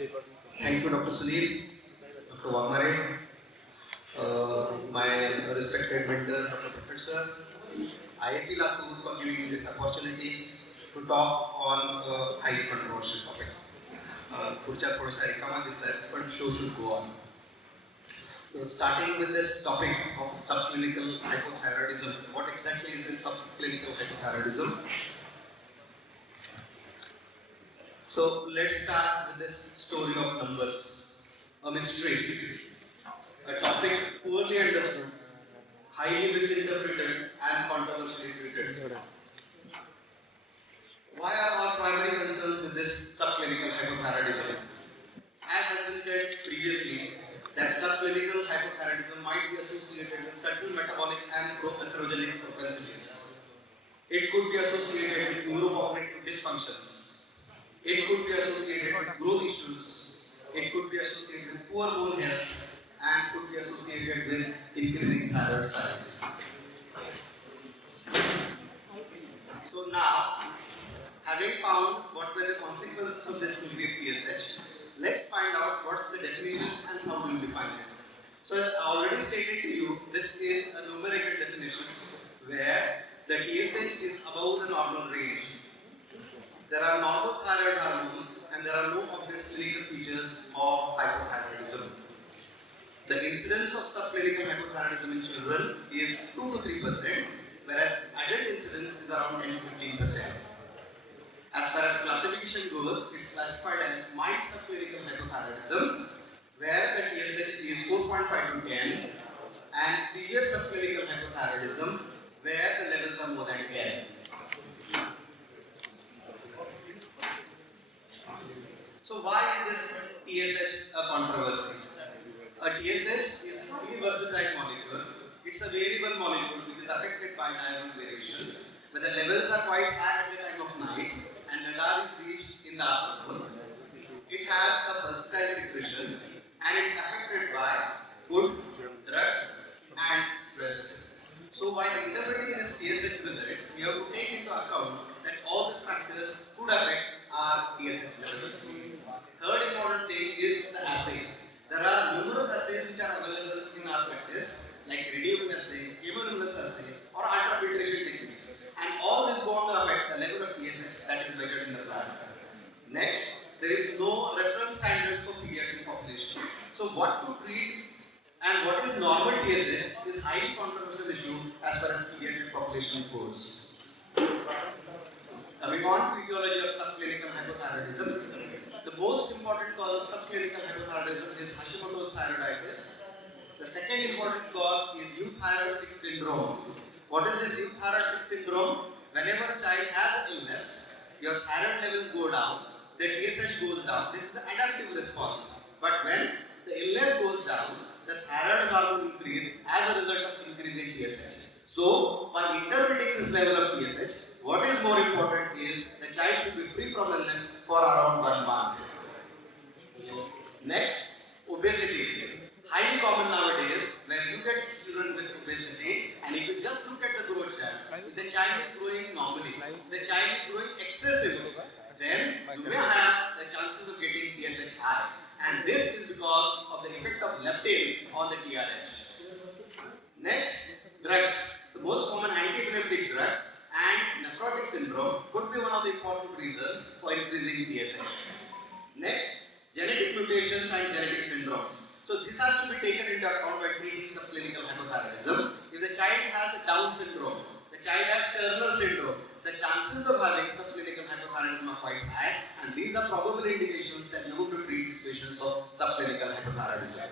Thank you, Dr. Sunil, Dr. Wamare, my respected mentor, Dr. Professor, IIT Latur for giving me this opportunity to talk on a highly controversial topic. खुर्च्या थोड्याशा रिकामा दिसतात पण show should go on. So starting with this topic of subclinical hypothyroidism. What exactly is this subclinical hypothyroidism? So let's start with this story of numbers. A mystery, a topic poorly understood, highly misinterpreted and controversially treated. Why are our primary concerns with this subclinical hypothyroidism? As has been said previously, that subclinical hypothyroidism might be associated with certain metabolic and pro-atherogenic propensities. It could be associated with neurocognitive dysfunctions. It could be associated with growth issues. It could be associated with poor bone health and could be associated with increasing thyroid size. So now, having found what were the consequences of this increased TSH, let's find out what's the definition and how do you define it. So as I already stated to you, this is a numerical definition where the TSH is above the normal range. There are normal thyroid hormones and there are no obvious clinical features of hypothyroidism. The incidence of subclinical hypothyroidism in children is 2 to 3%, whereas adult incidence is around 10 to 15%. As far as classification goes, it's classified as mild subclinical hypothyroidism, where the TSH is 4.5 to 10, and severe subclinical hypothyroidism, where the levels are more than 10. So why is this TSH a controversy? A TSH is a very versatile molecule. It's a variable molecule which is affected by diurnal variation, where the levels are quite high at the time of night and radar is reached in the afternoon. It has a versatile secretion and it's affected by food, drugs and stress. So while interpreting this TSH results, we have to take into account that all these factors could affect our TSH levels. Third important thing is the assay. There are numerous assays which are available in our practice, like radioimmun assay, immunoimmunous assay, or ultrafiltration techniques. And all this going to affect the level of TSH that is measured in the blood. Next, there is no reference standards for pediatric population. So what to treat and what is normal TSH is highly controversial issue as far as pediatric population goes. Coming on to etiology of subclinical hypothyroidism, the most important cause of subclinical hypothyroidism is Hashimoto's thyroiditis. The second important cause is youth thyroid sick syndrome. What is this youth thyroid sick syndrome? Whenever a child has an illness, your thyroid levels go down, the TSH goes down. This is the adaptive response. But when the illness goes down, the thyroid hormone increase as a result of increasing TSH. So, by interpreting this level of TSH, what is more important is the child should be free from illness for around 1 month. Next, obesity. Highly common nowadays where you get children with obesity, and if you just look at the growth chart, if the child is growing normally, if the child is growing excessively, then you may have the chances of getting TSH high. And this is because of the effect of leptin on the TRH. Next, drugs. The most common anti-epileptic drugs and nephrotic syndrome could be one of the important reasons for increasing TSH. Next, genetic mutations and genetic syndromes. So this has to be taken into account by treating subclinical hypothyroidism. If the child has Down syndrome, the child has Turner syndrome, the chances of having subclinical hypothyroidism are quite high, and these are probable indications that you have to treat these patients of subclinical hypothyroidism.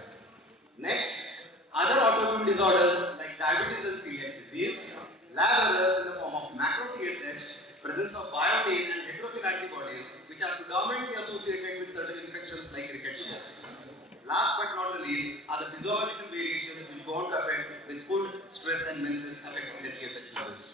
Next, other autoimmune disorders like diabetes and celiac disease, lab errors in the form of macro TSH, presence of biotin and heterophil antibodies, which are predominantly associated with certain infections like rickettsia. Last but not the least are the physiological variations which go on to affect with food, stress and menses affecting the TSH levels.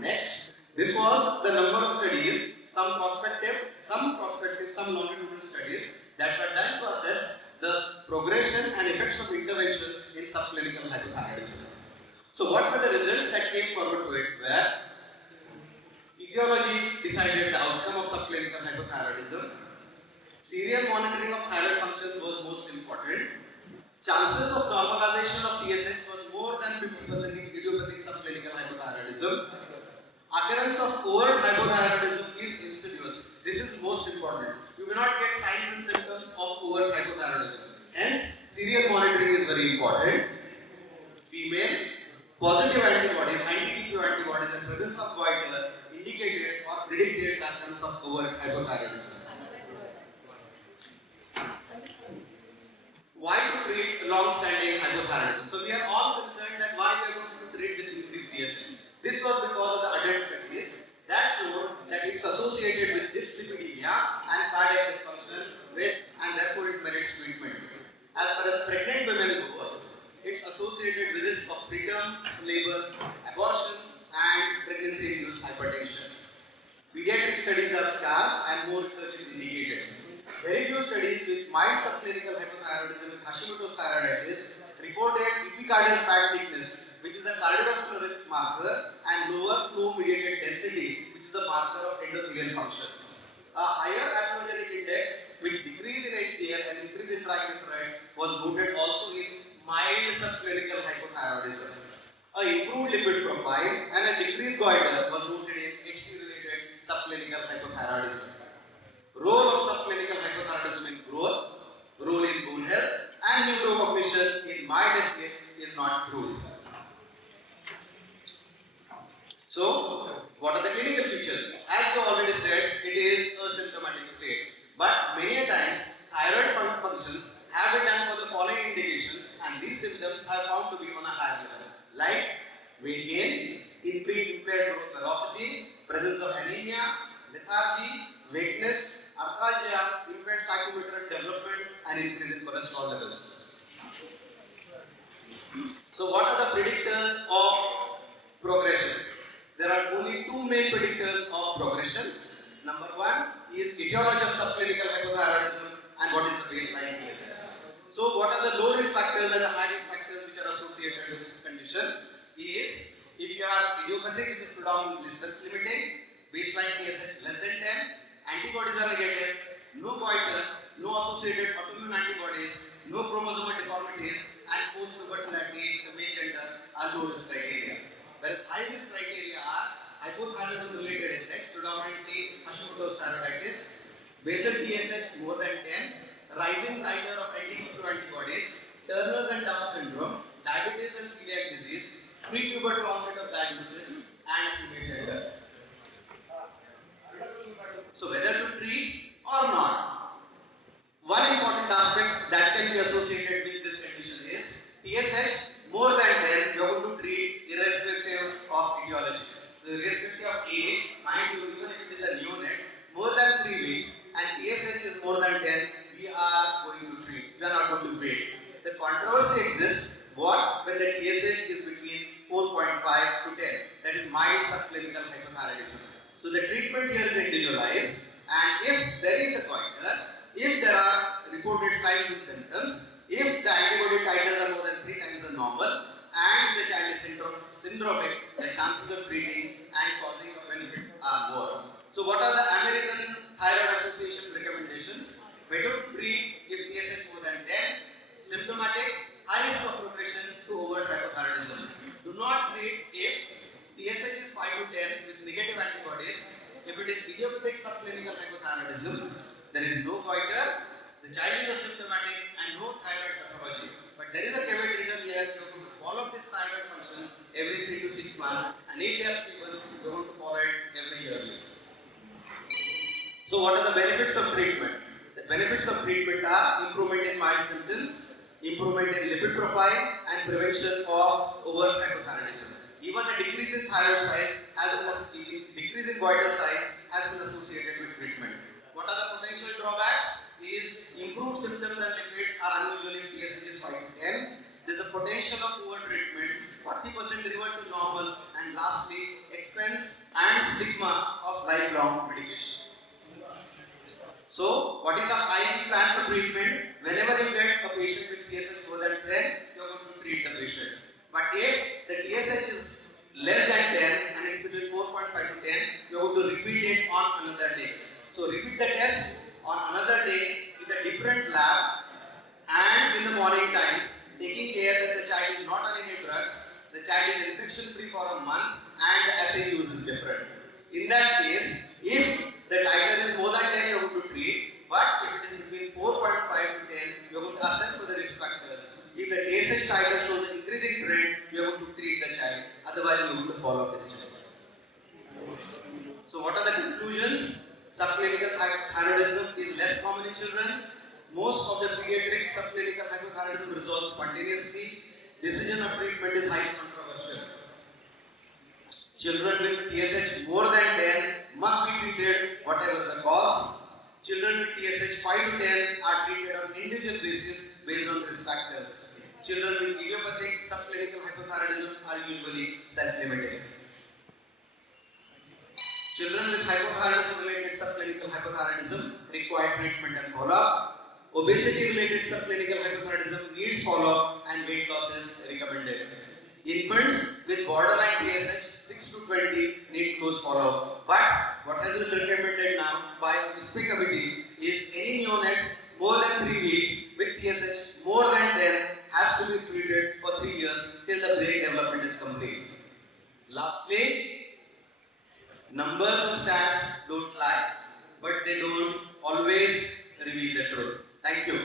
Next, this was the number of studies, some prospective, some longitudinal studies that were done to assess the progression and effects of intervention in subclinical hypothyroidism. So what were the results that came forward to it? Where etiology decided the outcome of subclinical hypothyroidism. Serial monitoring of thyroid function was most important. Chances of normalization of TSH was more than 50% in idiopathic subclinical hypothyroidism. Occurrence of overt hypothyroidism is insidious. This is most important. You may not get signs and symptoms of overt hypothyroidism. Hence, serial monitoring is very important. Female, positive antibodies, anti-TPO antibodies and presence of goiter indicated or predicted the occurrence of overt hypothyroidism. Why to treat long-standing hypothyroidism? So we are all concerned that why we are going to treat this increased TSH. This was because of the adult studies that showed that it's associated with dyslipidemia and cardiac dysfunction and therefore it merits treatment. As far as pregnant women goes, it's associated with risk of preterm labor, abortions and pregnancy-induced hypertension. Pediatric studies are scarce and more research is indicated. Very few studies with mild subclinical hypothyroidism with Hashimoto's thyroiditis reported epicardial fat thickness, which is a cardiovascular risk marker, and lower flow-mediated density, which is a marker of endothelial function. A higher atherogenic index, which decrease in HDL and increase in triglycerides, was noted also in mild subclinical hypothyroidism. A improved lipid profile and a decreased goiter was noted in HT-related subclinical hypothyroidism. Role of subclinical hypothyroidism in growth, role in bone health, and neurocognition in mild SCH is not proved. So, what are the clinical features? As you already said, it is a symptomatic state. But many a times, thyroid functions have been done for the following indications, and these symptoms are found to be on a higher level, like weight gain, impaired growth velocity, presence of anemia, lethargy, weakness, arthralgia, impaired psychomotor development, and increase in cholesterol levels. So, what are the predictors of progression? There are only two main predictors of progression. Number one is etiology of subclinical hypothyroidism and what is the baseline TSH. So, what are the low risk factors and the high risk factors which are associated with this condition? Is if you have idiopathic, it is predominantly self-limiting, baseline TSH less than 10, antibodies are negative, no goiter, no associated autoimmune antibodies, no chromosomal deformities, and post-pubertality, the male gender, are low risk criteria. Whereas high risk criteria are hypothyroidism related SH, predominantly Hashimoto's thyroiditis, basal TSH more than 10, rising titer of anti-TPO antibodies, Turner's and Down syndrome, diabetes and celiac disease, pre-pubertal onset of diagnosis, and female gender. So whether to treat or not, one important aspect that can be associated with this condition is TSH more than 10 you are going to treat irrespective of etiology. Irrespective of age, mind you, even if it is a neonate, more than 3 weeks and TSH is more than 10, we are going to treat. We are not going to wait. The controversy exists when the TSH is between 4.5 to 10. That is mild subclinical hypothyroidism. So the treatment here is individualized, and if there is a goiter, if there are reported signs and symptoms, if the antibody titers are more than 3 times the normal, and the child is syndromic, the chances of treating and causing a benefit are more. So what are the American Thyroid Association recommendations? Better to treat if TSH more than 10, symptomatic, high risk of progression to overt hypothyroidism. Do not treat if TSH is 5 to 10 with negative antibodies. If it is idiopathic subclinical hypothyroidism, there is no goiter, the child is asymptomatic and no thyroid pathology. But there is a caveat written here, you have to follow up these thyroid functions every 3 to 6 months, and if they are stable, you are going to follow it every year. So what are the benefits of treatment? The benefits of treatment are improvement in mild symptoms, improvement in lipid profile, and prevention of overt hypothyroidism. Even a decrease in thyroid size decrease in goiter size has been associated with treatment. What are the potential drawbacks? Is improved symptoms and lipids are unusual if TSH is 5 to 10. There is a potential of over-treatment, 40% revert to normal, and lastly, expense and stigma of lifelong medication. So, what is a high plan for treatment? Whenever you get a patient with TSH more than 10, you are going to treat the patient. But if the TSH is less than 10 and it's between 4.5 to 10, you are going to repeat it on another day. So repeat the test on another day with a different lab and in the morning times, taking care that the child is not on any drugs, the child is infection free for a month and assay use is different. In that case, if the titer is more than 10, you are going to treat, but if it is between 4.5 to 10, you are going to assess for the risk factors. If the TSH titer shows an increasing trend, you are going to treat the child, otherwise you are going to follow up this child. So what are the conclusions? Subclinical hypothyroidism is less common in children. Most of the pediatric subclinical hypothyroidism resolves spontaneously. Decision of treatment is highly controversial. Children with TSH more than 10 must be treated whatever the cause. Children with TSH 5 to 10 are treated on individual basis based on risk factors. Children with idiopathic subclinical hypothyroidism are usually self-limiting. Children with hypothyroidism-related subclinical hypothyroidism require treatment and follow-up. Obesity-related subclinical hypothyroidism needs follow-up and weight loss is recommended. Infants with borderline TSH 6 to 20 need close follow-up. But what has been recommended now by this committee is any neonate more than 3 weeks with TSH more than 10 has to be treated for 3 years till the brain development is complete. Lastly, numbers and stats don't lie, but they don't always reveal the truth. Thank you.